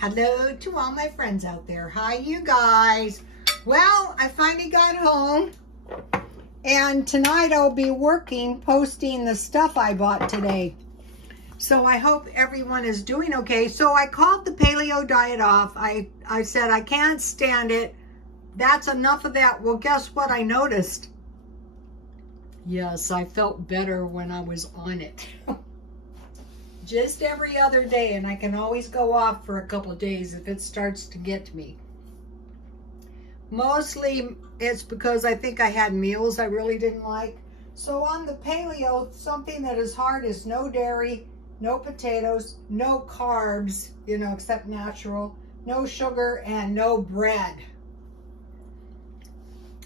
Hello to all my friends out there. Hi, you guys. Well, I finally got home, and tonight I'll be posting the stuff I bought today. So I hope everyone is doing okay. So I called the paleo diet off. I said I can't stand it. That's enough of that. Well, guess what I noticed? Yes, I felt better when I was on it. Just every other day, and I can always go off for a couple of days if it starts to get to me. Mostly it's because I think I had meals I really didn't like. So on the paleo, something that is hard is no dairy, no potatoes, no carbs, except natural, no sugar, and no bread.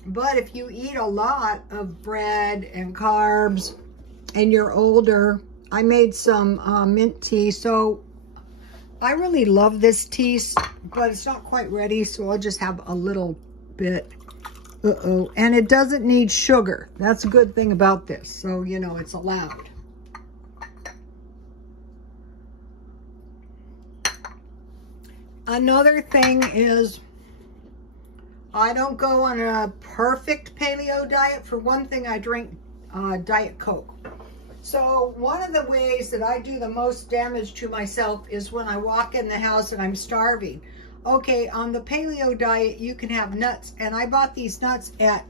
But if you eat a lot of bread and carbs and you're older, I made some mint tea. So I really love this tea, but it's not quite ready, so I'll just have a little bit. And it doesn't need sugar. That's a good thing about this. So, it's allowed. Another thing is, I don't go on a perfect paleo diet. For one thing, I drink Diet Coke. So one of the ways that I do the most damage to myself is when I walk in the house and I'm starving. Okay, on the paleo diet, you can have nuts. And I bought these nuts at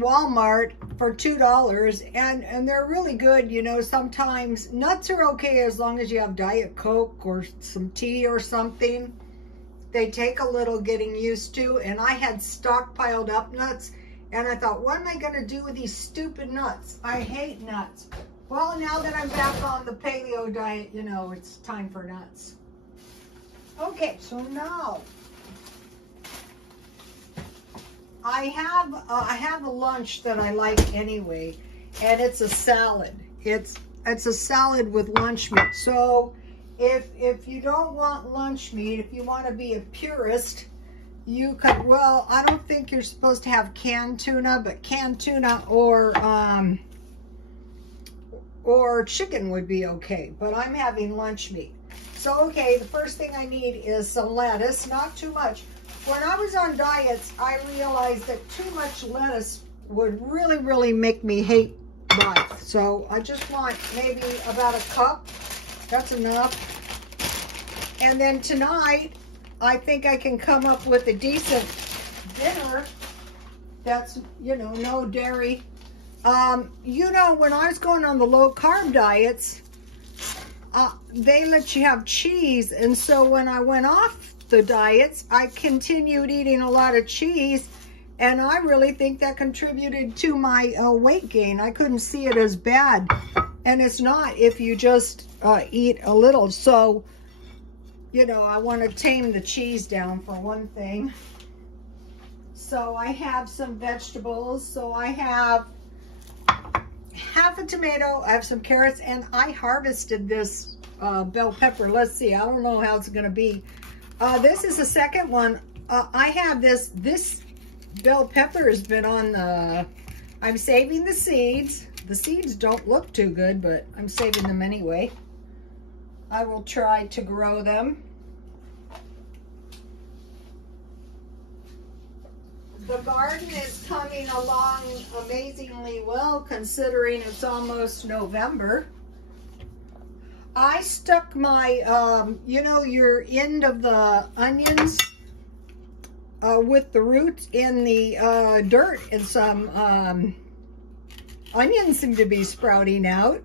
Walmart for $2. And they're really good. Sometimes nuts are okay as long as you have Diet Coke or some tea or something. They take a little getting used to. And I had stockpiled up nuts. And I thought, what am I going to do with these stupid nuts? I hate nuts. Well, now that I'm back on the paleo diet, it's time for nuts. Okay, so now I have a lunch that I like anyway, and it's a salad. It's a salad with lunch meat. So if you don't want lunch meat, if you want to be a purist, you could, well, I don't think you're supposed to have canned tuna, but canned tuna or chicken would be okay. But I'm having lunch meat. So, okay, the first thing I need is some lettuce, not too much. When I was on diets, I realized that too much lettuce would really, really make me hate life. So I just want maybe about a cup. That's enough. And then tonight, I think I can come up with a decent dinner that's, no dairy. When I was going on the low carb diets, they let you have cheese. And so when I went off the diets, I continued eating a lot of cheese. And I really think that contributed to my weight gain. I couldn't see it as bad. And it's not if you just eat a little. So, I want to tame the cheese down for one thing. So I have some vegetables. So I have half a tomato. I have some carrots, and I harvested this bell pepper. Let's see. I don't know how it's going to be. This is the second one. I have this bell pepper has been on the, I'm saving the seeds. The seeds don't look too good, but I'm saving them anyway. I will try to grow them. The garden is coming along amazingly well, considering it's almost November. I stuck my, your end of the onions with the roots in the dirt, and some onions seem to be sprouting out.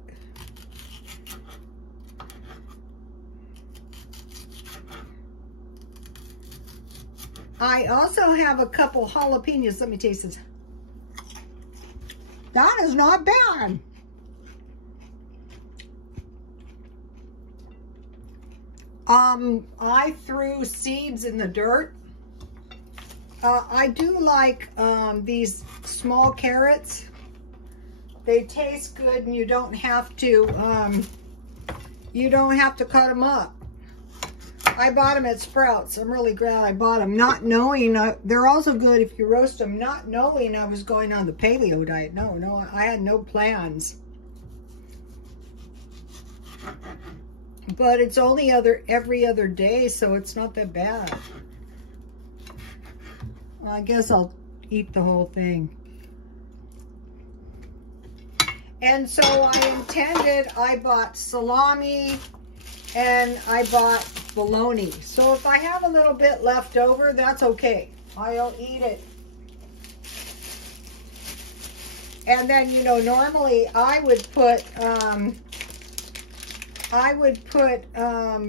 I also have a couple jalapenos. Let me taste this. That is not bad. I threw seeds in the dirt. I do like these small carrots. They taste good, and you don't have to cut them up. I bought them at Sprouts. I'm really glad I bought them, not knowing, they're also good if you roast them, not knowing I was going on the paleo diet. No, I had no plans. But it's only every other day, so it's not that bad. Well, I guess I'll eat the whole thing. And so I bought salami and I bought bologna. So if I have a little bit left over, that's okay. I'll eat it. And then, you know, normally I would put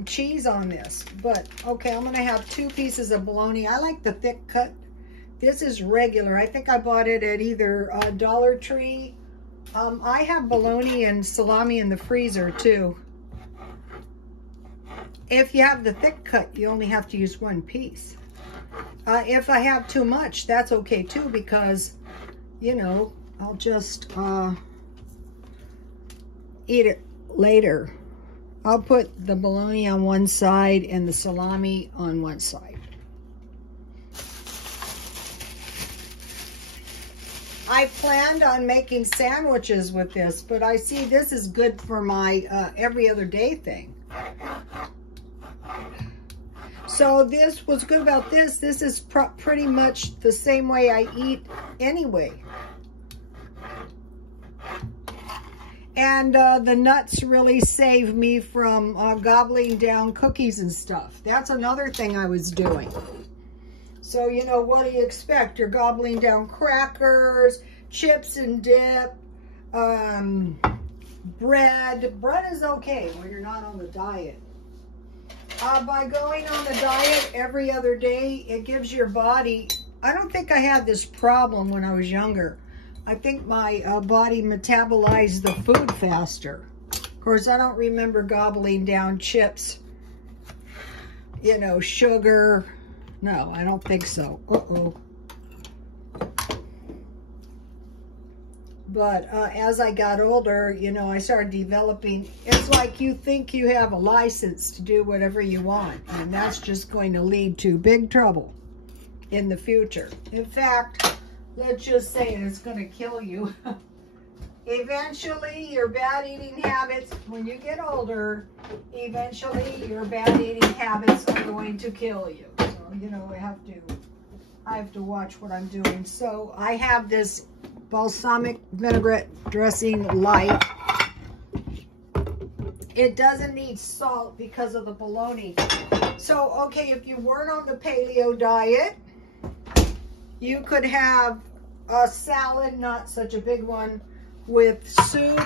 cheese on this. But, okay, I'm going to have 2 pieces of bologna. I like the thick cut. This is regular. I think I bought it at either Dollar Tree. I have bologna and salami in the freezer, too. If you have the thick cut, you only have to use 1 piece. If I have too much, that's okay, too, because, you know, I'll just eat it later. I'll put the bologna on one side and the salami on one side. I planned on making sandwiches with this, but I see this is good for my every other day thing. So this, what's good about this is pretty much the same way I eat anyway. And the nuts really save me from gobbling down cookies and stuff. That's another thing I was doing. So, you know, what do you expect? You're gobbling down crackers, chips and dip, bread. Bread is okay when you're not on the diet. By going on the diet every other day, it gives your body... I don't think I had this problem when I was younger. I think my body metabolized the food faster. Of course, I don't remember gobbling down chips, you know, sugar. No, I don't think so. Uh-oh. But as I got older, you know, I started developing. It's like you think you have a license to do whatever you want. And that's just going to lead to big trouble in the future. In fact, let's just say it's going to kill you. Eventually, your bad eating habits, when you get older, eventually your bad eating habits are going to kill you. So, you know, I have to watch what I'm doing. So I have this balsamic vinaigrette dressing light. It doesn't need salt because of the bologna. So, okay, if you weren't on the paleo diet, you could have a salad, not such a big one, with soup,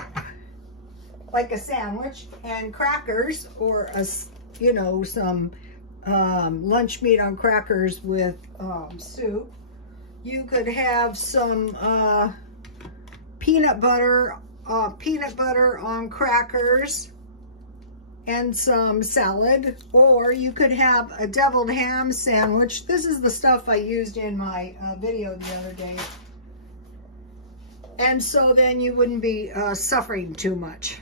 like a sandwich, and crackers, or you know, some lunch meat on crackers with soup. You could have some peanut butter on crackers and some salad, or you could have a deviled ham sandwich. This is the stuff I used in my video the other day. And so then you wouldn't be suffering too much.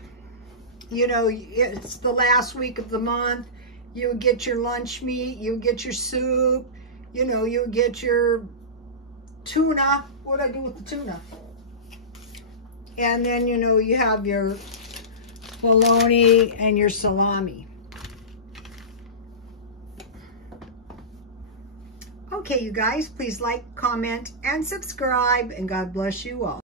You know, it's the last week of the month. You would get your lunch meat, you would get your soup, you know, you would get your tuna. What do I do with the tuna? And then, you know, you have your bologna and your salami. Okay, you guys, please like, comment, and subscribe, and God bless you all.